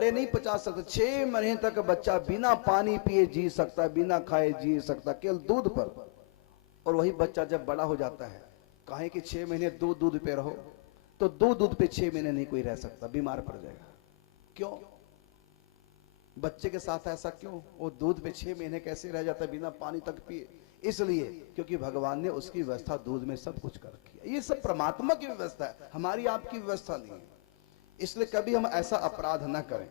नहीं पचा सकते। 6 महीने तक बच्चा बिना पानी पिए जी सकता है, बिना खाए जी सकता, केवल दूध पर। और वही बच्चा जब बड़ा हो जाता है, कहें कि 6 महीने दूध पे रहो, तो दूध पे 6 महीने नहीं कोई रह सकता, बीमार पड़ जाएगा। क्यों? बच्चे के साथ ऐसा क्यों? वो दूध पे 6 महीने कैसे रह जाता है बिना पानी तक पिए? इसलिए क्योंकि भगवान ने उसकी व्यवस्था दूध में सब कुछ कर रखी है। ये सब परमात्मा की व्यवस्था है, हमारी आपकी व्यवस्था नहीं है। इसलिए कभी हम ऐसा अपराध ना करें।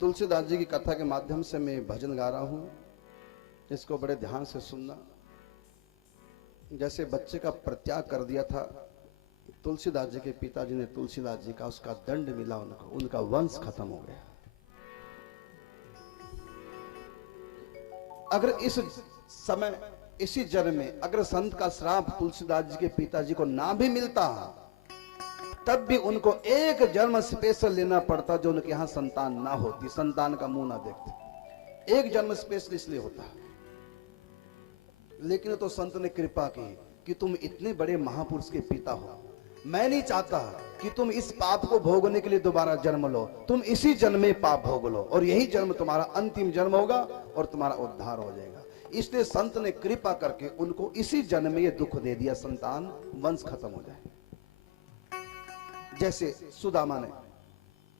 तुलसीदास जी की कथा के माध्यम से मैं भजन गा रहा हूं, इसको बड़े ध्यान से सुनना। जैसे बच्चे का परित्याग कर दिया था तुलसीदास जी के पिताजी ने, तुलसीदास जी का उसका दंड मिला उनको, उनका वंश खत्म हो गया। अगर इस समय इसी जन्म में अगर संत का श्राप तुलसीदास जी के पिताजी को ना भी मिलता, तब भी उनको एक जन्म स्पेशल लेना पड़ता, जो उनके यहां संतान ना होती, संतान का मुंह ना देखते। एक जन्म स्पेशल इसलिए होता। लेकिन तो संत ने कृपा की कि तुम इतने बड़े महापुरुष के पिता हो, मैं नहीं चाहता कि तुम इस पाप को भोगने के लिए दोबारा जन्म लो, तुम इसी जन्म में पाप भोग लो और यही जन्म तुम्हारा अंतिम जन्म होगा और तुम्हारा उद्धार हो जाएगा। इसलिए संत ने कृपा करके उनको इसी जन्म में ये दुख दे दिया, संतान वंश खत्म हो जाए। जैसे सुदामा ने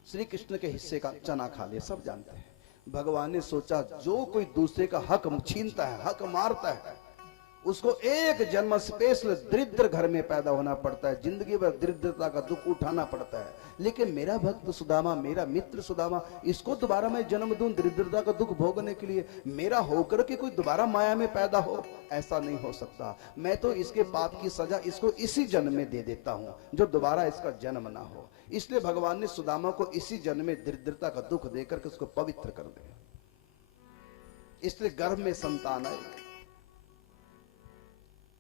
श्री कृष्ण के हिस्से का चना खा लिया, सब जानते हैं। भगवान ने सोचा जो कोई दूसरे का हक छीनता है, हक मारता है, उसको एक जन्म स्पेशल दरिद्र घर में पैदा होना पड़ता है, जिंदगी भर दरिद्रता का दुख उठाना पड़ता है। लेकिन मेरा भक्त सुदामा, मेरा मित्र सुदामा, इसको दोबारा मैं जन्म दूं दरिद्रता का दुख भोगने के लिए, मेरा होकर के कोई दोबारा माया में पैदा हो, ऐसा नहीं हो सकता। मैं तो इसके पाप की सजा इसको इसी जन्म में दे देता हूं, जो दोबारा इसका जन्म ना हो। इसलिए भगवान ने सुदामा को इसी जन्म में दरिद्रता का दुख देकर के उसको पवित्र कर दिया। इसलिए गर्भ में संतान आए,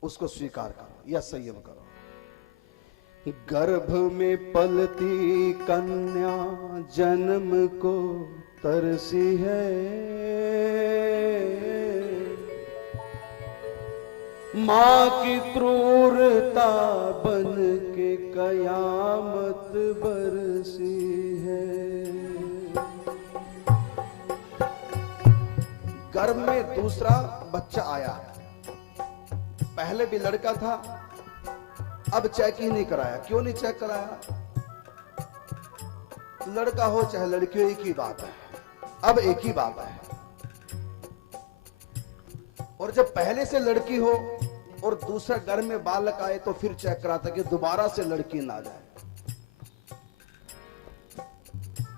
उसको स्वीकार करो या संयम करो। गर्भ में पलती कन्या जन्म को तरसी है, मां की क्रूरता बन के कयामत बरसी है। गर्भ में दूसरा बच्चा आया, पहले भी लड़का था, अब चेक ही नहीं कराया। क्यों नहीं चेक कराया? लड़का हो चाहे लड़की हो एक ही बात है, अब एक ही बात है। और जब पहले से लड़की हो और दूसरा घर में बालक आए तो फिर चेक कराता कि दोबारा से लड़की ना जाए।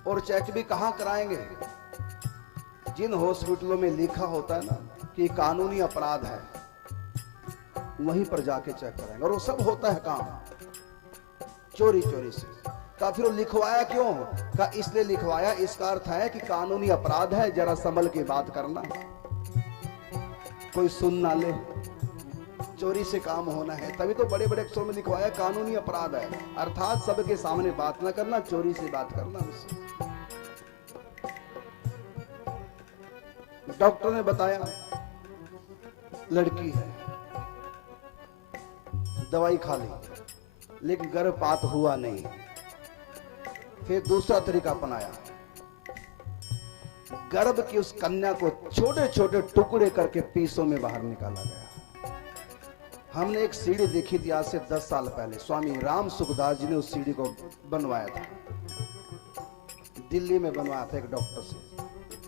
और चेक भी कहां कराएंगे? जिन हॉस्पिटलों में लिखा होता है ना कि कानूनी अपराध है, वहीं पर जाके चेक कराएंगे। और वो सब होता है काम चोरी चोरी से। का फिर वो लिखवाया क्यों? का इसलिए लिखवाया, इसका अर्थ है कि कानूनी अपराध है, जरा संभल के बात करना, कोई सुन ना ले, चोरी से काम होना है। तभी तो बड़े बड़े अक्षरों में लिखवाया कानूनी अपराध है, अर्थात सबके सामने बात ना करना, चोरी से बात करना उससे। डॉक्टर ने बताया लड़की है, दवाई खा ली, लेकिन गर्भपात हुआ नहीं। फिर दूसरा तरीका अपनाया, गर्भ की उस कन्या को छोटे छोटे टुकड़े करके पीसों में बाहर निकाला गया। हमने एक सीढ़ी देखी थी आज से 10 साल पहले, स्वामी राम सुखदास जी ने उस सीढ़ी को बनवाया था, दिल्ली में बनवाया था एक डॉक्टर से,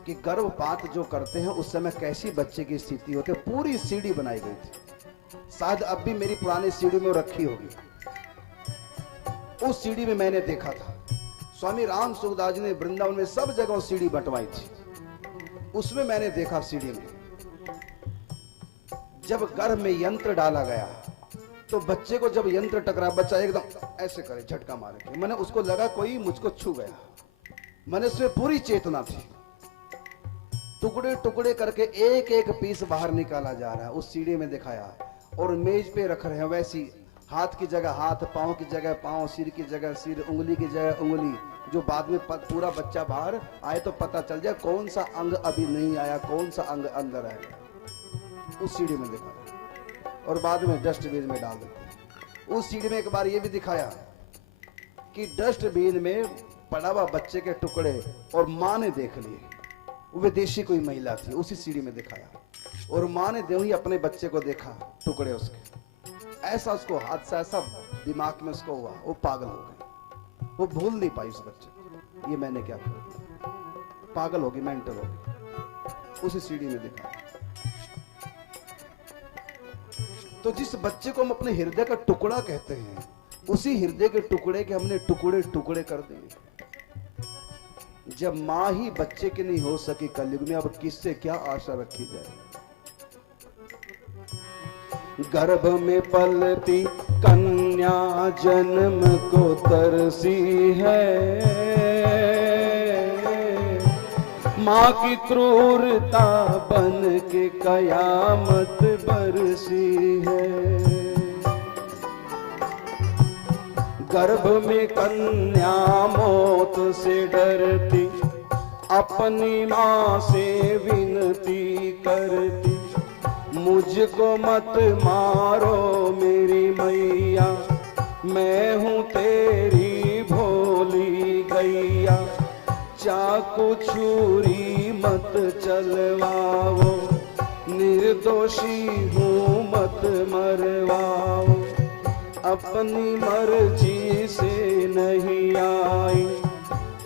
कि गर्भपात जो करते हैं उस समय कैसी बच्चे की स्थिति होती है। पूरी सीढ़ी बनाई गई थी, शायद अब भी मेरी पुरानी सीढ़ी में रखी होगी। उस सीढ़ी में मैंने देखा था, स्वामी राम सुखदास जी ने वृंदावन में सब जगह सीढ़ी बंटवाई थी, उसमें मैंने देखा सीढ़ी में जब गर्भ में यंत्र डाला गया तो बच्चे को जब यंत्र टकरा, बच्चा एकदम ऐसे करे, झटका मारे। मैंने उसको लगा कोई मुझको छू गया, मैंने उसमें पूरी चेतना थी। टुकड़े टुकड़े करके एक एक पीस बाहर निकाला जा रहा है, उस सीढ़ी में दिखाया। और मेज पे रख रहे हैं वैसी, हाथ की जगह हाथ, पांव की जगह पांव, सिर की जगह सिर, उंगली की जगह उंगली, जो बाद में पूरा बच्चा बाहर आए तो पता चल जाए कौन सा अंग अभी नहीं आया, कौन सा अंग अंदर आएगा। उस सीढ़ी में दिखाया और बाद में डस्टबिन में डाल देते। उस सीढ़ी में एक बार ये भी दिखाया कि डस्टबिन में पड़ा हुआ बच्चे के टुकड़े और माँ ने देख लिए, वो विदेशी कोई महिला थी, उसी सीढ़ी में दिखाया। और माँ ने देव ही अपने बच्चे को देखा, टुकड़े उसके, ऐसा उसको हादसा, ऐसा दिमाग में उसको हुआ, वो पागल हो गई, वो भूल नहीं पाई उस बच्चे को, ये मैंने क्या किया, पागल होगी, मेंटल होगी। उसी सीढ़ी में दिखाया। तो जिस बच्चे को हम अपने हृदय का टुकड़ा कहते हैं, उसी हृदय के टुकड़े के हमने टुकड़े टुकड़े कर दिए। जब मां ही बच्चे की नहीं हो सकी कलयुग में, अब किससे क्या आशा रखी जाए। गर्भ में पलती कन्या जन्म को तरसी है, मां की क्रूरता बन के कयामत बरसी है। गर्भ में कन्या मौत से डरती, अपनी मां से विनती करती, मुझको मत मारो मेरी मैया, मैं हूँ तेरी भोली गैया, चाकू छुरी मत चलवाओ, निर्दोषी हूँ मत मरवाओ, अपनी मर्जी से नहीं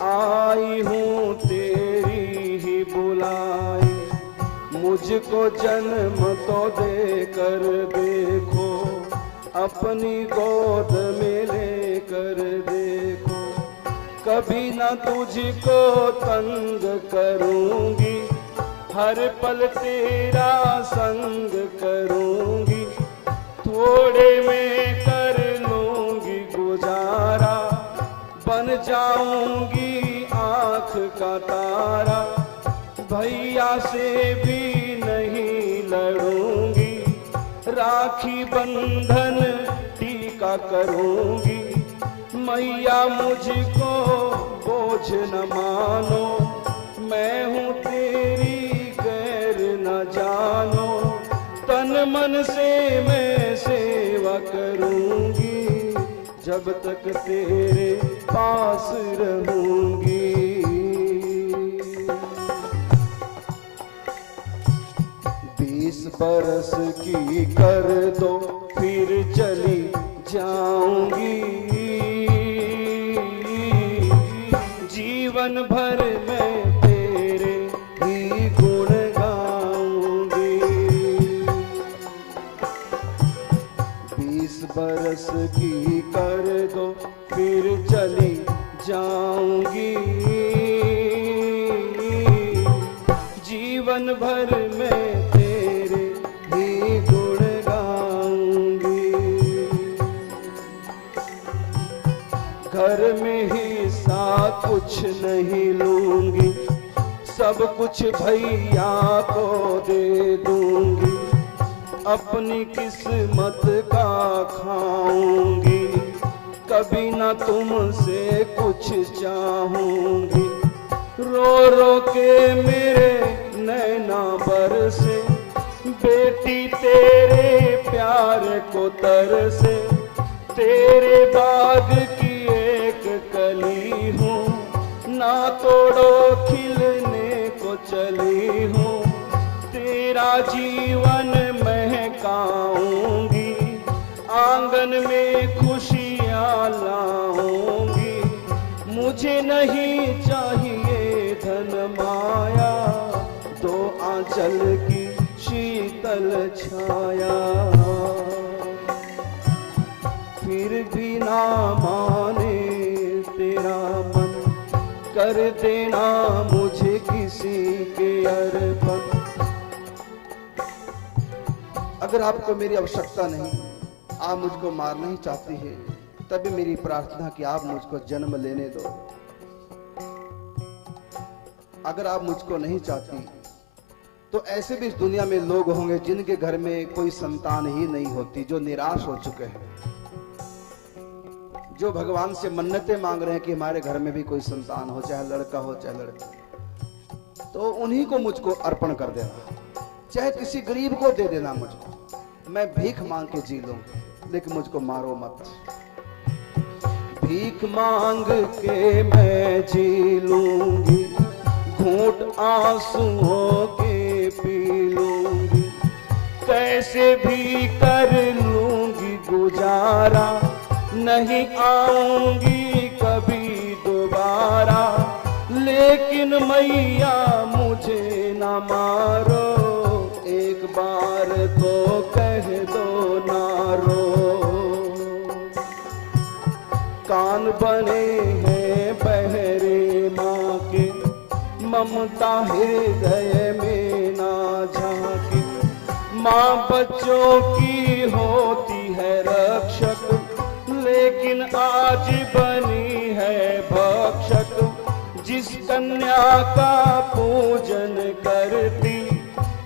आई हूँ तेरी ही बुलाई, मुझको जन्म तो दे कर देखो, अपनी गोद में ले कर देखो, कभी न तुझको तंग करूंगी, हर पल तेरा संग करूंगी, थोड़े में कर लूंगी गुजारा, बन जाऊंगी आंख का तारा, भैया से भी नहीं लड़ूंगी, राखी बंधन टीका करूंगी, मैया मुझको बोझ न मानो, मैं हूँ तेरी गैर न जानो, तन मन से मैं सेवा करूंगी, जब तक तेरे पास रहूंगी। 20 बरस की कर दो फिर चली जाऊंगी, जीवन भर मैं तेरे ही गुण गाऊंगी। 20 बरस की कर दो फिर चली जाऊंगी, जीवन भर में तेरे ही गुण गाऊंगी। घर में हिस्सा कुछ नहीं लूंगी, सब कुछ भैया को दे दूंगी, अपनी किस्मत का खाऊंगी, कभी ना तुमसे कुछ चाहूंगी, रो रो के मेरे नैना बरसे, बेटी तेरे प्यार को तरसे, तेरे बाग की एक कली हूँ, ना तोड़ो खिलने को चली हूँ, तेरा जीवन महकाऊंगी, आंगन में खुशियाँ लाऊंगी, मुझे नहीं चाहिए धन माया, दो आंचल की शीतल छाया, फिर भी ना माने तेरा मन, कर देना मुझे किसी के अर्पण। अगर आपको मेरी आवश्यकता नहीं, आप मुझको मारना ही चाहती है, तभी मेरी प्रार्थना कि आप मुझको जन्म लेने दो। अगर आप मुझको नहीं चाहती तो ऐसे भी इस दुनिया में लोग होंगे जिनके घर में कोई संतान ही नहीं होती, जो निराश हो चुके हैं, जो भगवान से मन्नतें मांग रहे हैं कि हमारे घर में भी कोई संतान हो, चाहे लड़का हो चाहे लड़की, तो उन्हीं को मुझको अर्पण कर देना, चाहे किसी गरीब को दे देना मुझको। मैं भीख मांग के जी लूंगी, लेकिन मुझको मारो मत। भीख मांग के मैं जी लूंगी, घूंट आंसुओं के पी लूंगी, कैसे भी कर लूंगी गुजारा, नहीं आऊंगी कभी दोबारा, लेकिन मैया मुझे न मारो, एक बार तो कह दो ना रो। कान बने हैं बहरे माँ के, ममता हृदय में ना झांके, माँ बच्चों की होती है रक्षक, लेकिन आज बनी है भक्षक। जिस कन्या का पूजन करती,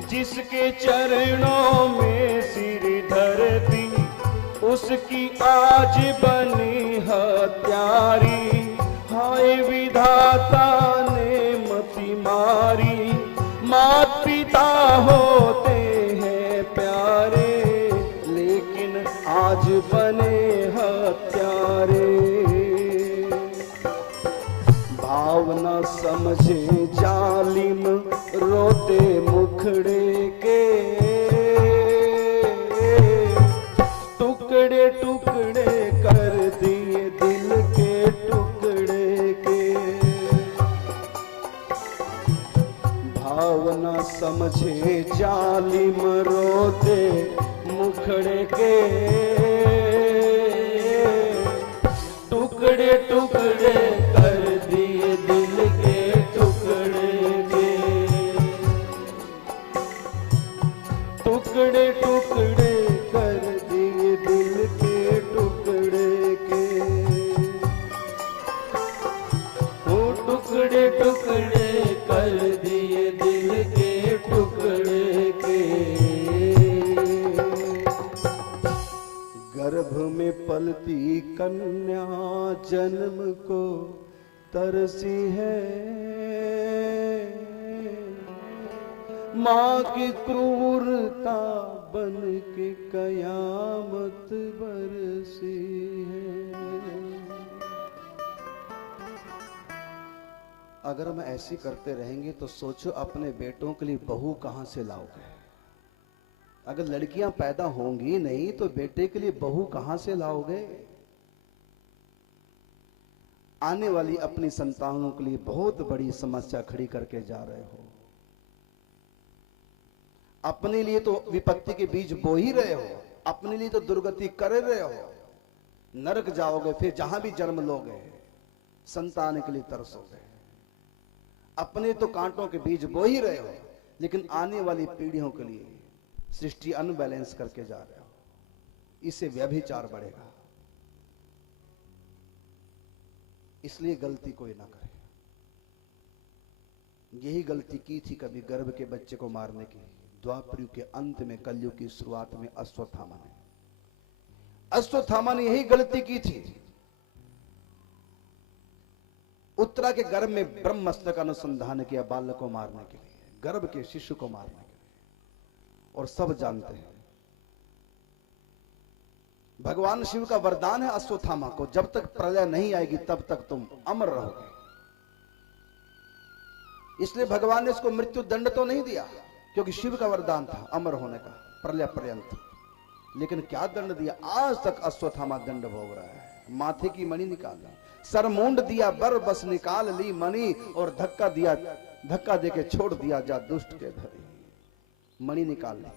जिसके चरणों में सिर धरती, उसकी आज बनी हत्यारी। हाय विधाता ने मति मारी, माता पिता होते हैं प्यारे, लेकिन आज बने हत्यारे। भाव न समझे जालिम रोते मुखड़े के, टुकड़े टुकड़े कर दिए दिल के टुकड़े के। भाव न समझे जालिम रोते मुखड़े के, टुकड़े टुकड़े कर दिए दिल के टुकड़े के, टुकड़े टुकड़े कर दिए दिल के टुकड़े के, वो टुकड़े टुकड़े कर दिए दिल के टुकड़े के। गर्भ में पलती कन्या जन्म को तरसी है, माँ की क्रूरता बन के कयामत बरसी है। अगर हम ऐसी करते रहेंगे तो सोचो अपने बेटों के लिए बहू कहां से लाओगे। अगर लड़कियां पैदा होंगी नहीं तो बेटे के लिए बहू कहां से लाओगे। आने वाली अपनी संतानों के लिए बहुत बड़ी समस्या खड़ी करके जा रहे हो। अपने लिए तो विपत्ति के बीज बो ही रहे हो, अपने लिए तो दुर्गति कर रहे हो। नरक जाओगे, फिर जहां भी जन्म लोगे संतान के लिए तरसोगे। अपने तो कांटों के बीज बो ही रहे हो, लेकिन आने वाली पीढ़ियों के लिए सृष्टि अनबैलेंस करके जा रहे हो। इससे व्यभिचार बढ़ेगा। इसलिए गलती कोई ना करे। यही गलती की थी कभी गर्भ के बच्चे को मारने की, द्वापर युग के अंत में, कलयुग की शुरुआत में अश्वत्थामा ने यही गलती की थी। उत्तरा के गर्भ में ब्रह्मास्त्र का अनुसंधान किया बालक को मारने के लिए, गर्भ के शिशु को मारने के लिए। और सब जानते हैं भगवान शिव का वरदान है अश्वत्थामा को, जब तक प्रलय नहीं आएगी तब तक तुम अमर रहोगे। इसलिए भगवान ने इसको मृत्यु दंड तो नहीं दिया, क्योंकि शिव का वरदान था अमर होने का प्रलय पर्यंत। लेकिन क्या दंड दिया, आज तक अश्वत्थामा दंड भोग रहा है। माथे की मणि निकाल ली, सर मूंड दिया बर बस निकाल ली मणि, और धक्का दिया, धक्का देके छोड़ दिया जा दुष्ट के धरी। मणि निकाल ली,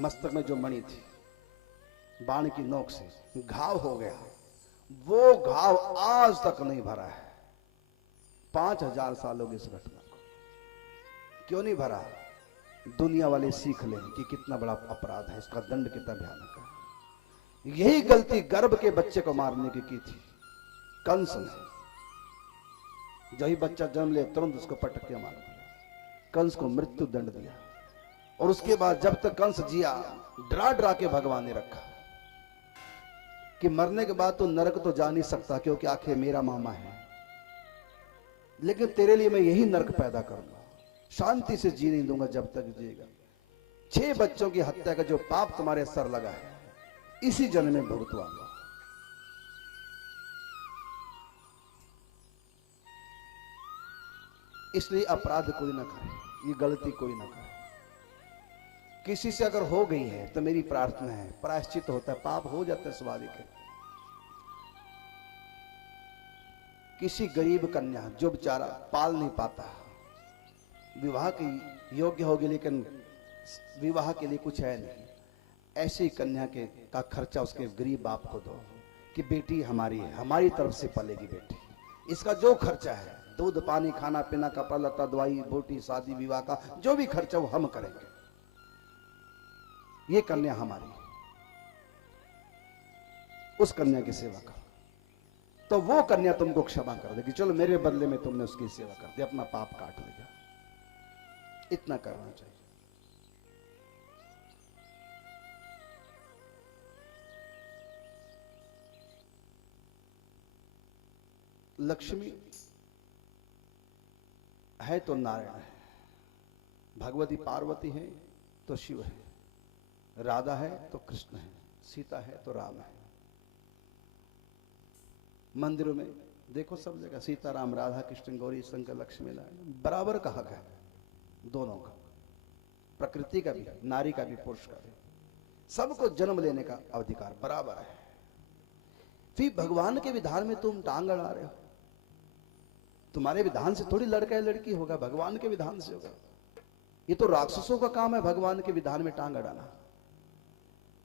मस्तक में जो मणि थी बाण की नोक से घाव हो गया। वो घाव आज तक नहीं भरा है। 5000 साल हो गए इस घटना को। क्यों नहीं भरा? दुनिया वाले सीख लें कि कितना बड़ा अपराध है, इसका दंड कितना भयानक है। यही गलती गर्भ के बच्चे को मारने की थी कंस ने। जब ही बच्चा जन्म ले तुरंत उसको पटक के मार दिया, कंस को मृत्यु दंड दिया। और उसके बाद जब तक कंस जिया डरा डरा के भगवान ने रखा। कि मरने के बाद तो नरक तो जा नहीं सकता क्योंकि आखिर मेरा मामा है, लेकिन तेरे लिए मैं यही नरक पैदा करूंगा, शांति से जी नहीं दूंगा जब तक जिएगा। 6 बच्चों की हत्या का जो पाप तुम्हारे सर लगा है इसी जन्म में भुगतवाऊंगा। इसलिए अपराध कोई ना करे, ये गलती कोई ना करे। किसी से अगर हो गई है तो मेरी प्रार्थना है प्रायश्चित होता है, पाप हो जाता है स्वाभाविक है। किसी गरीब कन्या जो बेचारा पाल नहीं पाता, विवाह की योग्य होगी लेकिन विवाह के लिए कुछ है नहीं, ऐसी कन्या के का खर्चा उसके गरीब बाप को दो कि बेटी हमारी है, हमारी तरफ से पलेगी बेटी, इसका जो खर्चा है दूध पानी खाना पीना कपड़ा लत्ता दवाई बोटी शादी विवाह का जो भी खर्चा वो हम करेंगे, ये कन्या हमारी, उस कन्या की सेवा करो। तो वो कन्या तुमको क्षमा कर देगी, चलो मेरे बदले में तुमने उसकी सेवा कर दी, अपना पाप काट लिया। इतना करना चाहिए। लक्ष्मी है तो नारायण है, भगवती पार्वती है तो शिव है, राधा है तो कृष्ण है, सीता है तो राम है। मंदिरों में देखो सब जगह सीता राम राधा कृष्ण गौरी शंकर लक्ष्मी नारायण, बराबर का हक है दोनों का, प्रकृति का भी नारी का भी पुरुष का भी, सबको जन्म लेने का अधिकार बराबर है। फिर भगवान के विधान में तुम टांग अड़ा रहे हो, तुम्हारे विधान से थोड़ी लड़का या लड़की होगा, भगवान के विधान से होगा। ये तो राक्षसों का काम है भगवान के विधान में टांग अड़ाना।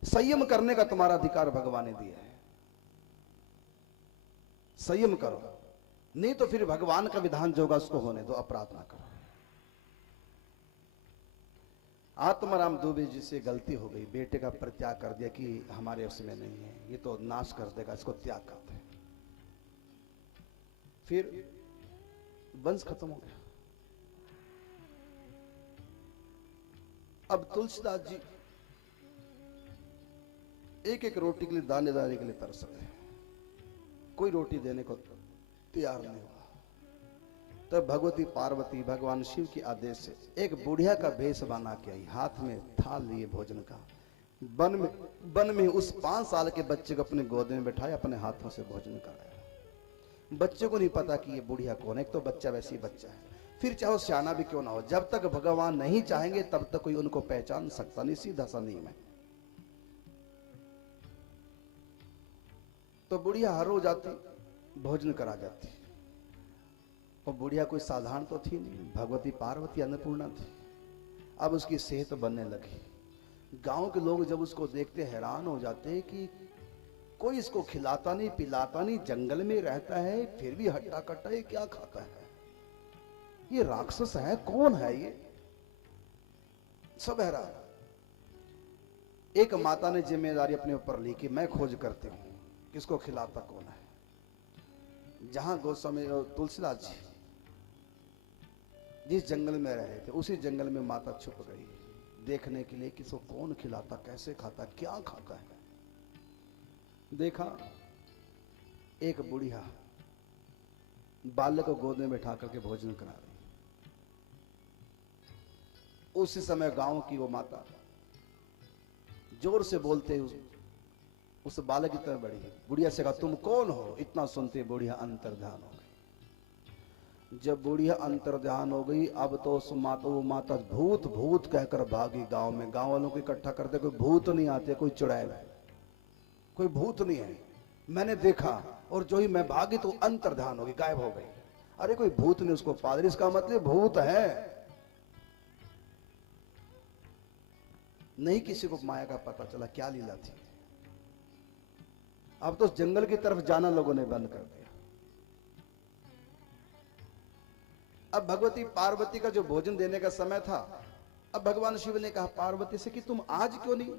संयम करने का तुम्हारा अधिकार भगवान ने दिया है, संयम करो, नहीं तो फिर भगवान का विधान जो होगा उसको होने दो, अपराध ना करो। आत्माराम दुबे जी से गलती हो गई, बेटे का परित्याग कर दिया कि हमारे उसमें नहीं है, ये तो नाश कर देगा, इसको त्याग करते हैं। फिर वंश खत्म हो गया। अब तुलसीदास जी एक एक रोटी के लिए दाने दाने के लिए तरस रहे हैं, कोई रोटी देने को तैयार नहीं हुआ। तब भगवती पार्वती भगवान शिव के आदेश से एक बुढ़िया का भेष बना के आई, हाथ में थाल लिए भोजन का, वन में उस 5 साल के बच्चे को अपने गोद में बैठाया, अपने हाथों से भोजन कराया। बच्चे को नहीं पता कि ये बुढ़िया कौन है, एक तो बच्चा वैसे ही बच्चा है, फिर चाहे वो सियाना भी क्यों ना हो, जब तक भगवान नहीं चाहेंगे तब तक कोई उनको पहचान सकता नहीं, सीधा सा नियम है। तो बुढ़िया हर रोज आती, भोजन करा जाती, और बुढ़िया कोई साधारण तो थी नहीं, भगवती पार्वती अन्नपूर्णा थी। अब उसकी सेहत बनने लगी, गांव के लोग जब उसको देखते हैरान हो जाते कि कोई इसको खिलाता नहीं पिलाता नहीं, जंगल में रहता है फिर भी हट्टा कट्टा ये क्या खाता है, ये राक्षस है, कौन है ये, सब हैरान। एक माता ने जिम्मेदारी अपने ऊपर ली कि मैं खोज करती हूं किसको खिलाता कौन है। जहां गोस्वामी तुलसीदास जी जिस जंगल में रहे थे उसी जंगल में माता छुप गई देखने के लिए किसको कौन खिलाता, कैसे खाता, क्या खाता है। देखा एक बुढ़िया बालक को गोद में बैठा करके भोजन करा रही। उसी समय गांव की वो माता जोर से बोलते उस बालक की तरफ बढ़ी, बुढ़िया से कहा तुम कौन हो। इतना सुनते बुढ़िया अंतर्ध्यान हो गई। जब बुढ़िया अंतर्ध्यान हो गई अब तो उस माता वो माता भूत भूत कहकर भागी गांव में, गांव वालों को इकट्ठा करते, कोई भूत नहीं आते, कोई चुड़ैल है, कोई भूत नहीं है, मैंने देखा, और जो ही मैं भागी तो अंतर्ध्यान हो गई, गायब हो गई। अरे कोई भूत नहीं उसको पादरी, इसका मतलब भूत है। नहीं किसी को माया का पता चला क्या लीला थी। अब तो जंगल की तरफ जाना लोगों ने बंद कर दिया। अब भगवती पार्वती का जो भोजन देने का समय था, अब भगवान शिव ने कहा पार्वती से कि तुम आज क्यों नहीं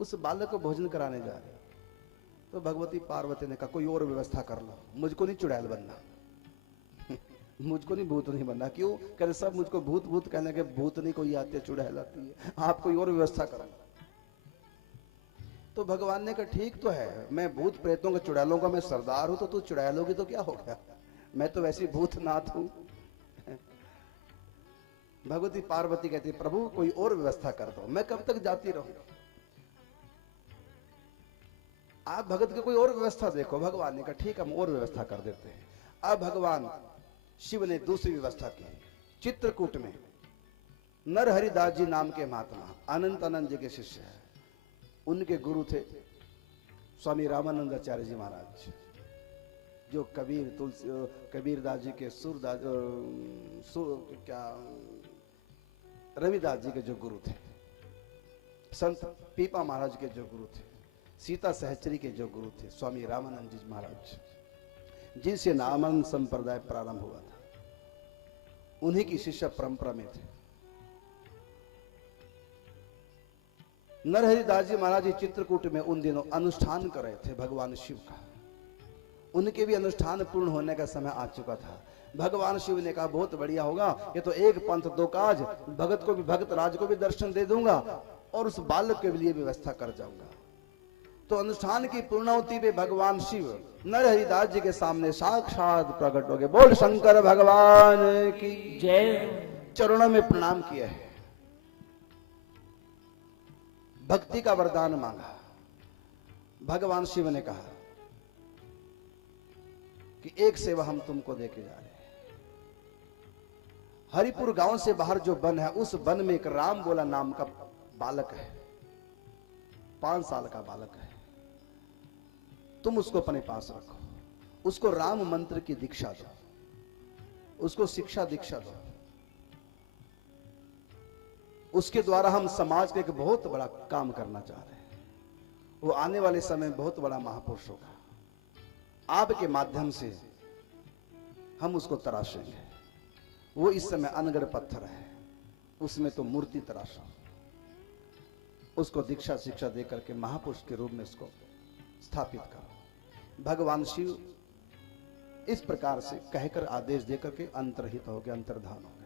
उस बालक को भोजन कराने जा रहे। तो भगवती पार्वती ने कहा कोई और व्यवस्था कर लो, मुझको नहीं चुड़ैल बनना मुझको नहीं भूत नहीं बनना। क्यों? कहते सब मुझको भूत भूत कहने के, भूत नहीं कोई आती है, चुड़ैल आती है, आप कोई और व्यवस्था करो। तो भगवान ने कहा ठीक तो है, मैं भूत प्रेतों के चुड़ैलों का मैं सरदार हूं, तो तू चुड़ैलोगी तो क्या हो गया, मैं तो वैसी भूतनाथ हूं। भगवती पार्वती कहती प्रभु कोई और व्यवस्था कर दो, मैं कब तक जाती रहूं, आप भगत की कोई और व्यवस्था देखो। भगवान ने कहा ठीक हम और व्यवस्था कर देते हैं। अब भगवान शिव ने दूसरी व्यवस्था की। चित्रकूट में नरहरिदास जी नाम के महात्मा अनंत आनंद जी के शिष्य है, उनके गुरु थे स्वामी रामानंदाचार्य जी महाराज, जो कबीरदास जी के रविदास जी के जो गुरु थे, संत पीपा महाराज के जो गुरु थे, सीता सहचरी के जो गुरु थे स्वामी रामानंद जी महाराज, जिनसे नामानंद संप्रदाय प्रारंभ हुआ था, उन्हीं की शिष्य परंपरा में थे। नरहरिदास जी महाराज जी चित्रकूट में उन दिनों अनुष्ठान कर रहे थे भगवान शिव का। उनके भी अनुष्ठान पूर्ण होने का समय आ चुका था। भगवान शिव ने कहा बहुत बढ़िया होगा, ये तो एक पंथ दो काज, भगत को भी भगत राज को भी दर्शन दे दूंगा और उस बालक के लिए व्यवस्था कर जाऊंगा। तो अनुष्ठान की पूर्णाहुति पे भगवान शिव नरहरिदास जी के सामने साक्षात प्रकट हो गए। बोल शंकर भगवान की जय। चरणों में प्रणाम किया है, भक्ति का वरदान मांगा। भगवान शिव ने कहा कि एक सेवा हम तुमको देके जा रहे हैं। हरिपुर गांव से बाहर जो वन है, उस वन में एक राम बोला नाम का बालक है, 5 साल का बालक है। तुम उसको अपने पास रखो, उसको राम मंत्र की दीक्षा दो, उसको शिक्षा दीक्षा दो। उसके द्वारा हम समाज का एक बहुत बड़ा काम करना चाह रहे हैं। वो आने वाले समय में बहुत बड़ा महापुरुष होगा। आपके माध्यम से हम उसको तराशेंगे। वो इस समय अनगढ़ पत्थर है, उसमें तो मूर्ति तराशो। उसको दीक्षा शिक्षा देकर के महापुरुष के रूप में उसको स्थापित करो। भगवान शिव इस प्रकार से कहकर आदेश देकर के अंतर्हित हो गए, अंतर्धान हो गए।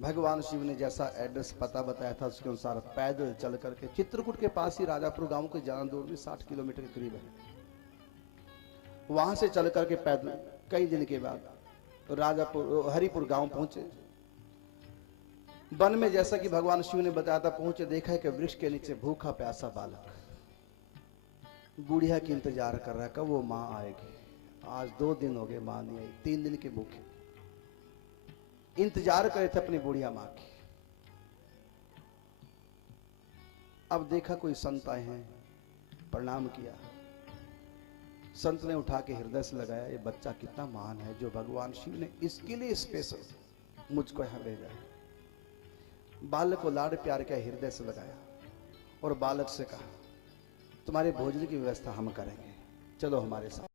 भगवान शिव ने जैसा एड्रेस पता बताया था उसके अनुसार पैदल चल करके चित्रकूट के पास ही राजापुर गांव के ज्यादा दूर में 60 किलोमीटर के करीब है, वहां से चल करके पैदल कई दिन के बाद राजापुर हरिपुर गांव पहुंचे। वन में जैसा कि भगवान शिव ने बताया था पहुंचे, देखा है कि वृक्ष के नीचे भूखा प्यासा बालक बुढ़िया की इंतजार कर रहा है, कब वो मां आएगी। आज 2 दिन हो गए मां नहीं आई, 3 दिन के भूखे इंतजार करे थे अपनी बुढ़िया मां की। अब देखा कोई संत आए हैं, प्रणाम किया। संत ने उठा के हृदय से लगाया, ये बच्चा कितना महान है जो भगवान शिव ने इसके लिए स्पेशल मुझको यहां भेजा है। बालक को लाड प्यार के हृदय से लगाया और बालक से कहा तुम्हारे भोजन की व्यवस्था हम करेंगे, चलो हमारे साथ।